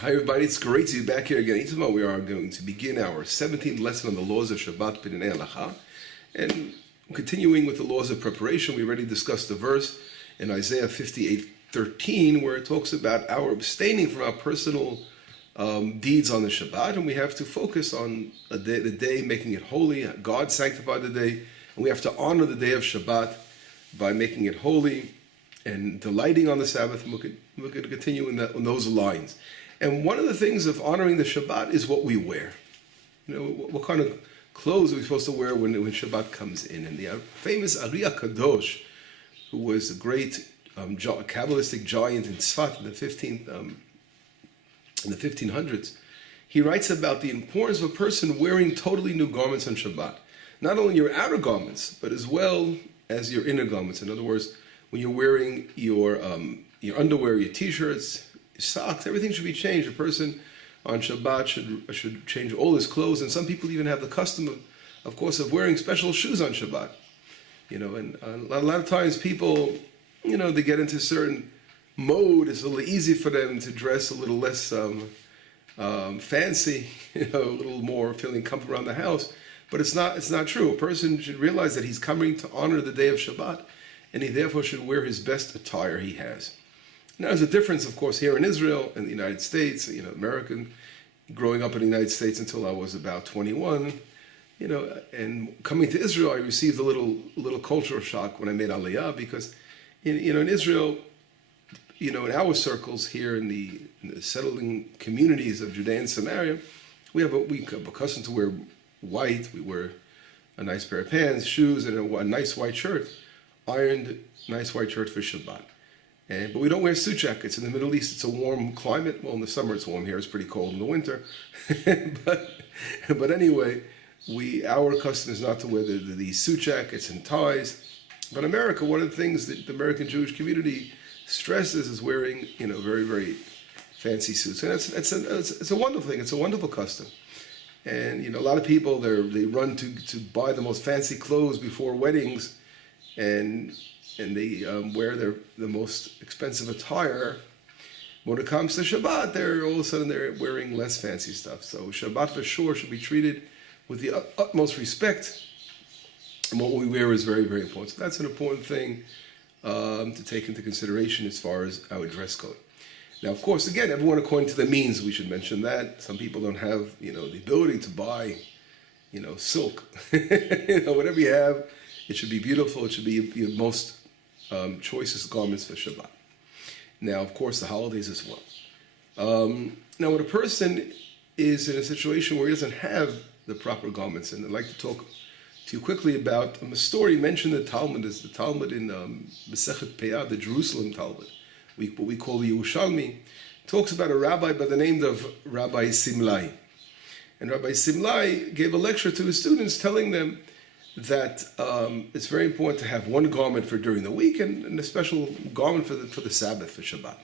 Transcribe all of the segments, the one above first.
Hi everybody, it's great to be back here again. Tomorrow we are going to begin our 17th lesson on the laws of Shabbat B'dinei Halacha. And continuing with the laws of preparation, we already discussed the verse in Isaiah 58:13 where it talks about our abstaining from our personal deeds on the Shabbat, and we have to focus on the day, making it holy. God sanctified the day, and we have to honor the day of Shabbat by making it holy and delighting on the Sabbath. And we're going to continue in those lines. And one of the things of honoring the Shabbat is what we wear. You know, what kind of clothes are we supposed to wear when Shabbat comes in? And the famous Ari Kadosh, who was a great Kabbalistic giant in Tzfat in the 1500s, he writes about the importance of a person wearing totally new garments on Shabbat. Not only your outer garments, but as well as your inner garments. In other words, when you're wearing your underwear, your t-shirts, socks, everything should be changed. A person on Shabbat should change all his clothes, and some people even have the custom of course, of wearing special shoes on Shabbat. You know, and a lot of times people, you know, they get into certain mode. It's a little easy for them to dress a little less fancy, you know, a little more feeling comfortable around the house. But it's not true. A person should realize that he's coming to honor the day of Shabbat, and he therefore should wear his best attire he has. Now, there's a difference, of course, here in Israel and the United States. You know, American, growing up in the United States until I was about 21, you know, and coming to Israel, I received a little cultural shock when I made Aliyah, because, you know, in Israel, you know, in our circles here in the settling communities of Judea and Samaria, we have accustomed to wear white. We wear a nice pair of pants, shoes, and a nice white shirt, ironed, nice white shirt for Shabbat. But we don't wear suit jackets. In the Middle East, it's a warm climate. Well, in the summer it's warm here. It's pretty cold in the winter. but anyway, our custom is not to wear the suit jackets and ties. But America, one of the things that the American Jewish community stresses is wearing, you know, very, very fancy suits. And it's a wonderful thing. It's a wonderful custom. And, you know, a lot of people, they run to buy the most fancy clothes before weddings, and they wear the most expensive attire. When it comes to Shabbat, all of a sudden they're wearing less fancy stuff. So Shabbat for sure should be treated with the utmost respect. And what we wear is very, very important. So that's an important thing to take into consideration as far as our dress code. Now, of course, again, everyone according to their means. We should mention that. Some people don't have, you know, the ability to buy, you know, silk. You know, whatever you have, it should be beautiful. It should be your most choicest garments for Shabbat. Now, of course, the holidays as well. Now, when a person is in a situation where he doesn't have the proper garments, and I'd like to talk to you quickly about a story mentioned in the Talmud. Is the Talmud in Masechet Peah, the Jerusalem Talmud, what we call the Yerushalmi, talks about a rabbi by the name of Rabbi Simlai. And Rabbi Simlai gave a lecture to his students telling them that it's very important to have one garment for during the week and a special garment for the Sabbath, for Shabbat.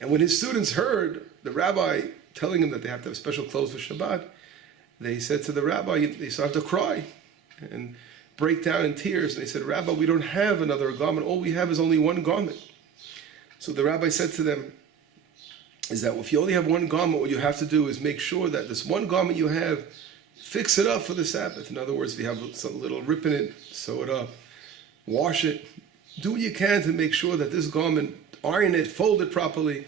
And when his students heard the rabbi telling them that they have to have special clothes for Shabbat, they said to the rabbi, they started to cry and break down in tears. And they said, "Rabbi, we don't have another garment. All we have is only one garment." So the rabbi said to them, is that if you only have one garment, what you have to do is make sure that this one garment you have, fix it up for the Sabbath. In other words, if you have some little rip in it, sew it up, wash it, do what you can to make sure that this garment, iron it, fold it properly,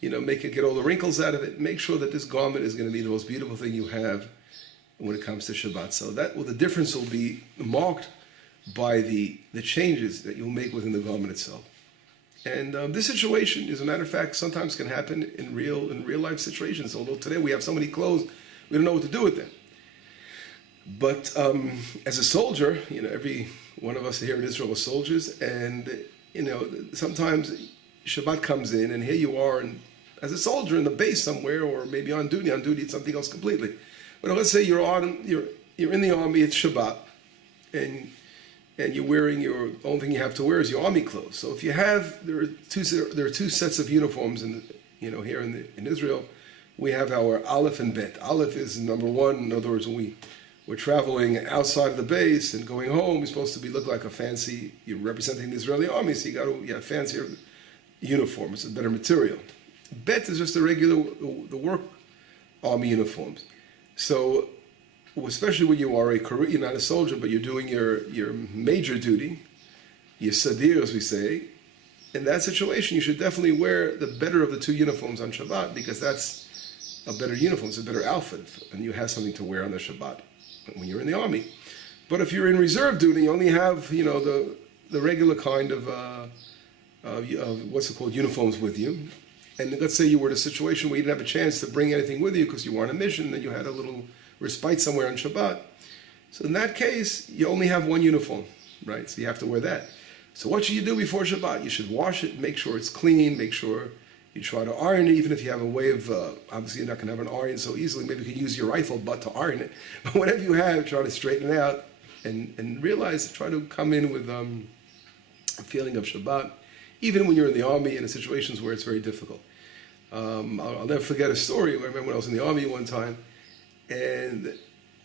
you know, get all the wrinkles out of it. Make sure that this garment is going to be the most beautiful thing you have when it comes to Shabbat. So the difference will be marked by the changes that you'll make within the garment itself. And this situation, as a matter of fact, sometimes can happen in real life situations. Although today we have so many clothes, we don't know what to do with them. But as a soldier, you know, every one of us here in Israel are soldiers, and, you know, sometimes Shabbat comes in, and here you are, and as a soldier in the base somewhere, or maybe on duty it's something else completely. But let's say you're in the army, it's Shabbat, and you're wearing the only thing you have to wear is your army clothes. So if you have, there are two sets of uniforms, you know, here in Israel, we have our Aleph and Bet. Aleph is number one. In other words, when we're traveling outside of the base and going home, we're supposed to look like a fancy, you're representing the Israeli army, so you have fancier uniform. It's a better material. Bet is just the regular, the work army uniforms. So, especially when you are you're not a soldier, but you're doing your major duty, your sadir, as we say, in that situation, you should definitely wear the better of the two uniforms on Shabbat, because that's a better uniform, it's a better outfit, and you have something to wear on the Shabbat when you're in the army. But if you're in reserve duty, you only have, the regular kind of what's it called, uniforms with you. And let's say you were in a situation where you didn't have a chance to bring anything with you because you were on a mission and you had a little respite somewhere on Shabbat. So in that case, you only have one uniform, right? So you have to wear that. So what should you do before Shabbat? You should wash it, make sure it's clean, make sure you try to iron it, even if you have a way of, obviously you're not going to have an iron so easily, maybe you can use your rifle butt to iron it. But whatever you have, try to straighten it out and realize, try to come in with a feeling of Shabbat, even when you're in the army in situations where it's very difficult. I'll never forget a story. I remember when I was in the army one time, and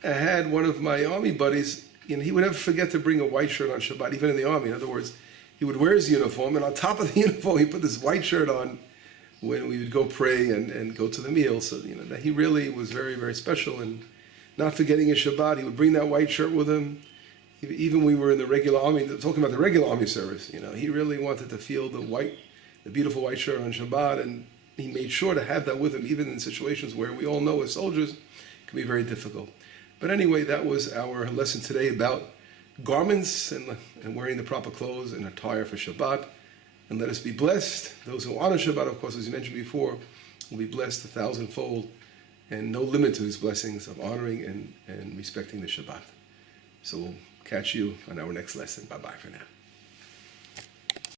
I had one of my army buddies, he would never forget to bring a white shirt on Shabbat, even in the army. In other words, he would wear his uniform, and on top of the uniform, he put this white shirt on when we would go pray and go to the meal. So, that he really was very, very special, and not forgetting his Shabbat, he would bring that white shirt with him. Even when we were in the regular army, talking about the regular army service, he really wanted to feel the beautiful white shirt on Shabbat, and he made sure to have that with him, even in situations where we all know as soldiers, it can be very difficult. But anyway, that was our lesson today about garments and wearing the proper clothes and attire for Shabbat. And let us be blessed. Those who honor Shabbat, of course, as you mentioned before, will be blessed 1,000-fold, and no limit to his blessings of honoring and respecting the Shabbat. So we'll catch you on our next lesson. Bye-bye for now.